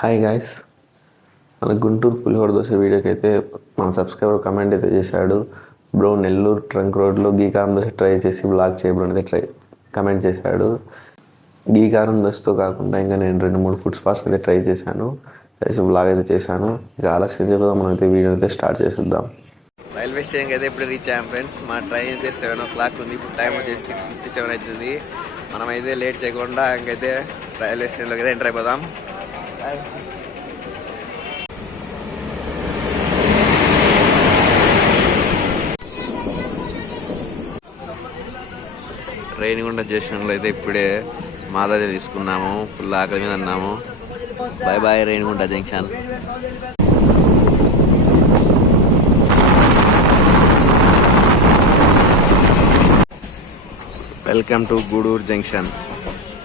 Hi guys, మన గుంటూరు పులిహోర దోశ వీడియోకి అయితే మన సబ్స్క్రైబర్ కమెంట్ అయితే చేశాడు. బ్రో నెల్లూరు ట్రంక్ రోడ్లో గీకారం దోశ ట్రై చేసి బ్లాగ్ చేయబడి అయితే కమెంట్ చేశాడు. గీకారం దోశతో కాకుండా ఇంకా నేను 2-3 ఫుడ్ స్పాట్స్ అయితే ట్రై చేశాను, చేసి బ్లాగ్ అయితే చేశాను. ఇక ఆలస్యం చేయకుండా మనం అయితే వీడియో అయితే స్టార్ట్ చేసిద్దాం. రైల్వే స్టేషన్కి అయితే ఇప్పుడు రీచ్ అయ్యాం ఫ్రెండ్స్. మా ట్రైన్ అయితే 7 o'clock ఉంది. ఇప్పుడు టైం వచ్చేసి 6:57 అవుతుంది. మనమైతే లేట్ చేయకుండా ఇంకైతే రైల్వే స్టేషన్లోకి అయితే ఎంటర్ అయిపోదాం. రేణిగుంట స్టేషన్లో అయితే ఇప్పుడే మాదాది తీసుకున్నాము. ఫుల్ ఆకలి మీద అన్నాము. Bye bye Renigunta junction. Welcome to Gudur junction.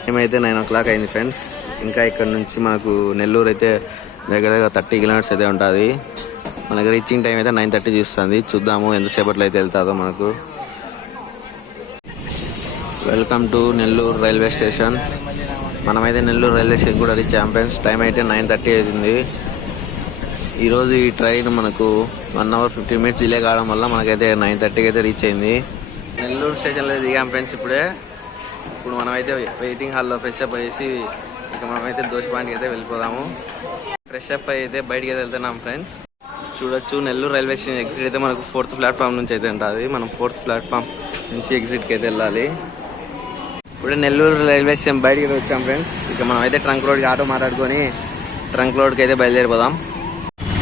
మేమైతే 9 o'clock అయింది ఫ్రెండ్స్. ఇంకా ఇక్కడ నుంచి మనకు నెల్లూరు అయితే దగ్గర 30 kilometers అయితే ఉంటుంది. మన దగ్గర రీచింగ్ టైం అయితే 9:30 చూస్తుంది. చూద్దాము ఎంతసేపట్లో అయితే వెళ్తుందో మనకు. Welcome to Nellore railway station. మనమైతే నెల్లూరు రైల్వే స్టేషన్ కూడా రీచ్ అయ్యాం ఫ్రెండ్స్. టైం అయితే 9:30 అవుతుంది. ఈరోజు ఈ ట్రైన్ మనకు 1 hour 15 minutes డిలే కావడం వల్ల మనకైతే 9:30కి అయితే రీచ్ అయింది. నెల్లూరు స్టేషన్లో దిగాం ఫ్రెండ్స్. ఇప్పుడు మనమైతే వెయిటింగ్ హాల్లో ఫ్రెష్ అప్ అయ్యేసి ఇక మనమైతే దోశ పాయింట్కి అయితే వెళ్ళిపోదాము. ఫ్రెష్ అప్ అయితే బయటికి అయితే వెళ్తున్నాం ఫ్రెండ్స్. చూడొచ్చు నెల్లూరు రైల్వే స్టేషన్ ఎగ్జిట్ అయితే మనకు 4th platform నుంచి అయితే ఉంటుంది. మనం 4th platform నుంచి ఎగ్జిట్కి అయితే వెళ్ళాలి. ఇప్పుడే నెల్లూరు రైల్వే స్టేషన్ బయటికి అయితే వచ్చాం ఫ్రెండ్స్. ఇక మనం అయితే ట్రంక్ రోడ్కి ఆటో మాట్లాడుకొని ట్రంక్ రోడ్కి అయితే బయలుదేరిపోదాం.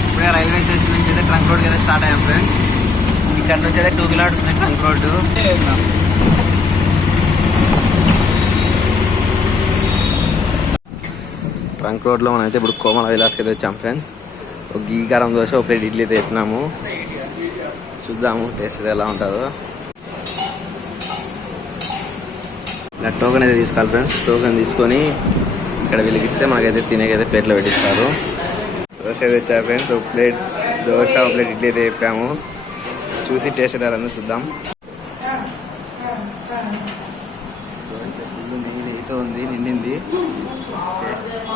ఇప్పుడే రైల్వే స్టేషన్ నుంచి అయితే ట్రంక్ రోడ్కి అయితే స్టార్ట్ అయ్యాం ఫ్రెండ్స్. ఇక్కడ నుంచి అయితే 2 kilometers ఉంది ట్రంక్ రోడ్డు. ట్రంక్ రోడ్లో మనం అయితే ఇప్పుడు కోమల విలాస్కి అయితే వచ్చాం ఫ్రెండ్స్. ఒక గీకారం దోశ, ఒక ప్లేట్ ఇడ్లీ అయితే ఎత్తున్నాము. చూద్దాము టేస్ట్ అయితే ఎలా ఉంటుందో. ఇలా టోకెన్ అయితే తీసుకోవాలి ఫ్రెండ్స్. టోకెన్ తీసుకొని ఇక్కడ వీళ్ళకి ఇస్తే మనకైతే తినేకైతే ప్లేట్లో పెట్టిస్తారు. దోశ అయితే వచ్చారు ఫ్రెండ్స్. ఒక ప్లేట్ దోశ, ఒక ప్లేట్ ఇడ్లీ అయితే చెప్పాము. చూసి టేస్ట్ అయితే అలా చూద్దాం. నెయ్యితో ఉంది, నిండింది.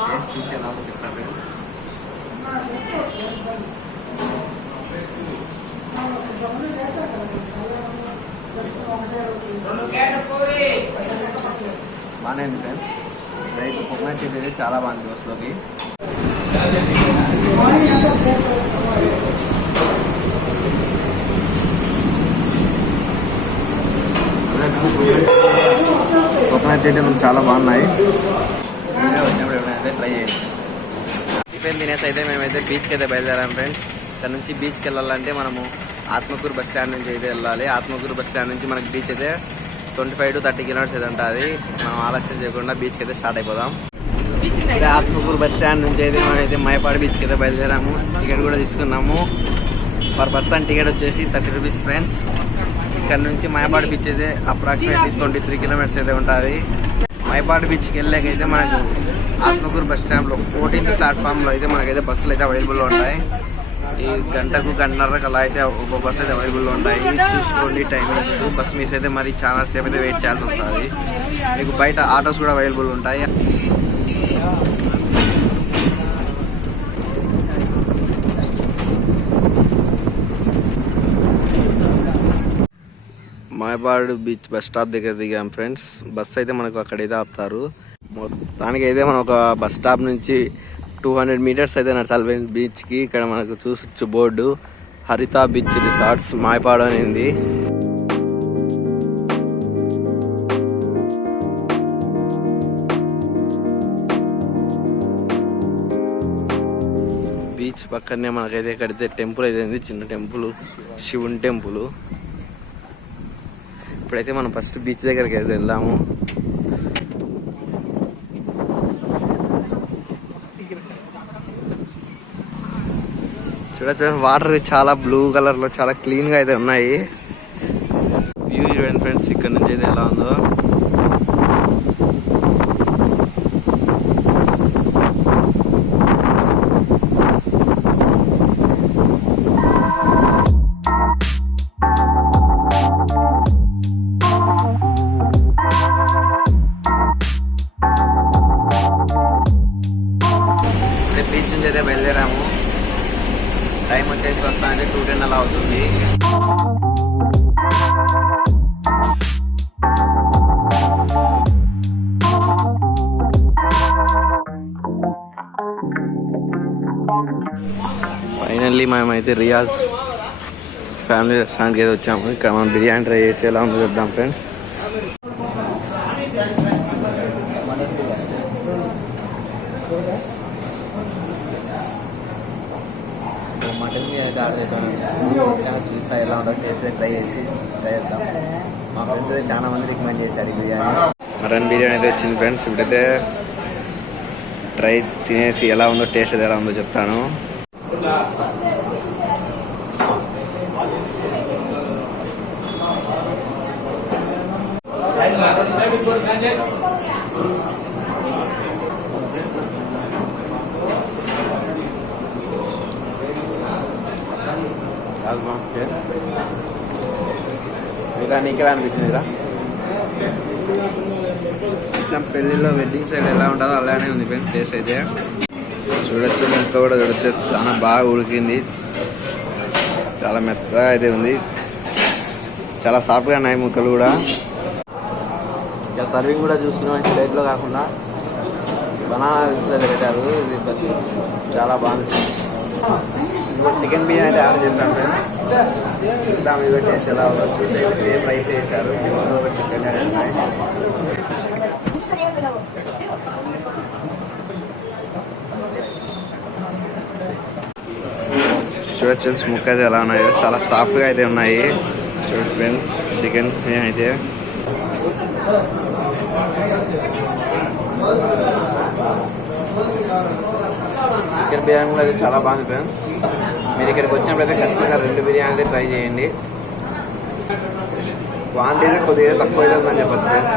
టేస్ట్ చూసి ఎలా చెప్తాను. బాగానే ఉంది ఫ్రెండ్స్. రైతు కోకోనట్ చట్నీ అయితే చాలా బాగుంది దోశలోకి. కోకోనట్ చట్నీ మనకు చాలా బాగున్నాయి. మీరే వచ్చినప్పుడు ఎప్పుడైతే ట్రై చేయండి. టిఫిన్ తినేసి అయితే మేమైతే బీచ్కి అయితే బయలుదేరాం ఫ్రెండ్స్. ఇక్కడ నుంచి బీచ్కి వెళ్ళాలంటే మనము ఆత్మకూరు బస్ స్టాండ్ నుంచి అయితే వెళ్ళాలి. ఆత్మకూరు బస్ స్టాండ్ నుంచి మనకి బీచ్ అయితే 25 to 30 kilometers అయితే ఉంటుంది. మనం ఆలస్యం చేయకుండా బీచ్కి అయితే స్టార్ట్ అయిపోదాం. ఆత్మకూరు బస్ స్టాండ్ నుంచి అయితే మనమైతే మైపాడు బీచ్కి అయితే బయలుదేరాము. టికెట్ కూడా తీసుకున్నాము. పర్ పర్సన్ టికెట్ వచ్చేసి 30 rupees ఫ్రెండ్స్. ఇక్కడ నుంచి మైపాడు బీచ్ అయితే అప్రాక్సిమేట్లీ 23 kilometers అయితే ఉంటుంది. మైపాడు బీచ్కి వెళ్ళాకైతే మనకు ఆత్మకూరు బస్ స్టాండ్లో 14th platform అయితే మనకైతే బస్సులు అయితే అవైలబుల్లో ఉంటాయి. ఈ గంటకు గంటన్నరకు అలా అయితే ఒక్కొక్క బస్సు అయితే అవైలబుల్లో ఉంటాయి. చూసుకోండి టైమింగ్స్. బస్ మిస్ అయితే మరి చాలా సేపు అయితే వెయిట్ చేయాల్సి వస్తుంది. మీకు బయట ఆటోస్ కూడా అవైలబుల్ ఉంటాయి. మైపాడు బీచ్ బస్ స్టాప్ దగ్గర దిగాం ఫ్రెండ్స్. బస్ అయితే మనకు అక్కడైతే ఆపుతారు. మొత్తానికైతే మనం ఒక బస్ స్టాప్ నుంచి 200 meters అయితే నడచాలి బీచ్కి. ఇక్కడ మనకు చూసొచ్చు బోర్డు హరిత బీచ్ రిసార్ట్స్ మైపాడు అనేది. బీచ్ పక్కనే మనకైతే ఇక్కడైతే టెంపుల్ అయితే ఉంది, చిన్న టెంపుల్, శివుని టెంపుల్. ఇప్పుడైతే మనం ఫస్ట్ బీచ్ దగ్గరికి అయితే వెళ్దాము. చూడొచ్చు వాటర్ చాలా బ్లూ కలర్ లో చాలా క్లీన్ గా అయితే ఉన్నాయి. వ్యూ చూడండి ఫ్రెండ్స్ ఇక్కడ నుంచి అయితే ఎలా ఉందో. అయితే బీచ్ నుంచి అయితే బయలుదేరాము. టైం వచ్చేసి వస్తా అంటే 2:10 అలా అవుతుంది. ఫైనల్లీ మేమైతే రియాజ్ ఫ్యామిలీ రెస్టారెంట్కి అయితే వచ్చాము. ఇక్కడ మనం బిర్యానీ ట్రై చేసి ఎలా ఉందో చూద్దాం ఫ్రెండ్స్. మటన్ బిర్యానీ అయితే ఆర్డర్ చేద్దాం. వచ్చాను, చూస్తా ఎలా ఉందో టేస్ట్ ట్రై చేద్దాం. మా ఫ్రెండ్స్ అయితే చాలా మంది రికమెండ్ చేశారు ఈ బిర్యానీ. మటన్ బిర్యానీ అయితే వచ్చింది ఫ్రెండ్స్. ఇప్పుడైతే ట్రై తినేసి ఎలా ఉందో టేస్ట్ అయితే ఎలా ఉందో చెప్తాను. ఇలా నీకెలా అనిపించిందిరా? కొంచెం పెళ్ళిలో వెడ్డింగ్ సైడ్ ఎలా ఉంటుందో అలానే ఉంది ఫ్రెండ్స్. టేస్ట్ అయితే చూడొచ్చు, ముక్క కూడా చూడొచ్చు, చాలా బాగా ఉడికింది, చాలా మెత్తగా అయితే ఉంది, చాలా సాఫ్ట్గా ఉన్నాయి ముక్కలు కూడా. ఇక సర్వింగ్ కూడా చూసుకున్నాం, ప్లేట్లో కాకుండా బనానా పెట్టారు, ఇది చాలా బాగుంది. ఇంకో చికెన్ బిర్యానీ అయితే ఆర్డర్ చేద్దాం ఫ్రెండ్స్. చూద్దాం ఇదో టేస్ట్ ఎలా ఉందో. చూసే సేమ్ రైస్ వేసారు, చూడొచ్చు ఫ్రెండ్స్ ముక్క అయితే ఎలా ఉన్నాయో, చాలా సాఫ్ట్గా అయితే ఉన్నాయి. చూడండి ఫ్రెండ్స్ చికెన్ బిర్యానీ అయితే చికెన్ బిర్యానీ కూడా అయితే చాలా బాగుంది ఫ్రెండ్స్. మీరు ఇక్కడికి వచ్చినప్పుడైతే ఖచ్చితంగా 2 బిర్యానీలు ట్రై చేయండి. క్వాంటిటీ అయితే కొద్దిగా తక్కువ అయితే ఉందని చెప్పచ్చు ఫ్రెండ్స్.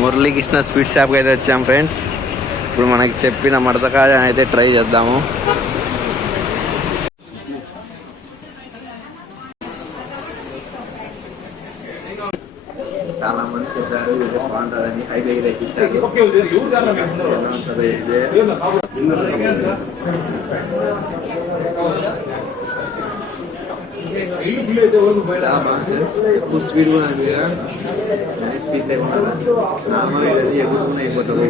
మురళీకృష్ణ స్వీట్ షాప్కి అయితే వచ్చాం ఫ్రెండ్స్. ఇప్పుడు మనకి చెప్పిన మడతకాయ అయితే ట్రై చేద్దాము. చాలా మంది చెప్పారు ఇది బాగుంటుందని, హైవే ఎక్కించారు. ఎక్కువ స్వీట్ కూడా స్వీట్ లేకుండా నార్మల్ ఎక్కువ అయిపోతుంది,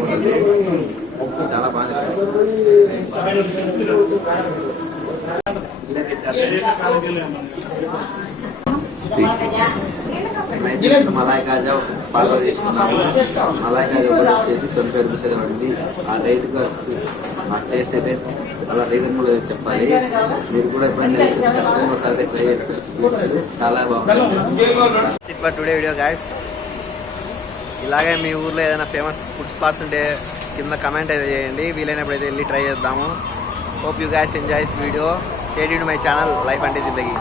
చాలా బాగా. మలాయి కాజా బాగా తీసుకున్నాము. మలాయి కాజా వచ్చేసి 25 రూపీస్ ఉంది. ఆ రేటుగా ఆ టేస్ట్ అయితే చాలా రీజనబుల్ చెప్పాలి. మీరు కూడా ఎప్పుడైనా ఒకసారి ట్రై చేయండి, చాలా బాగుంది. ఫర్ టుడే వీడియో గాయస్, ఇలాగే మీ ఊర్లో ఏదైనా ఫేమస్ ఫుడ్ స్పాట్స్ ఉంటే కింద కమెంట్ అయితే చేయండి, వీలైనప్పుడు అయితే వెళ్ళి ట్రై చేద్దాము. Hope you guys enjoy this video. Stay tuned my channel life అంటే జిందగీ.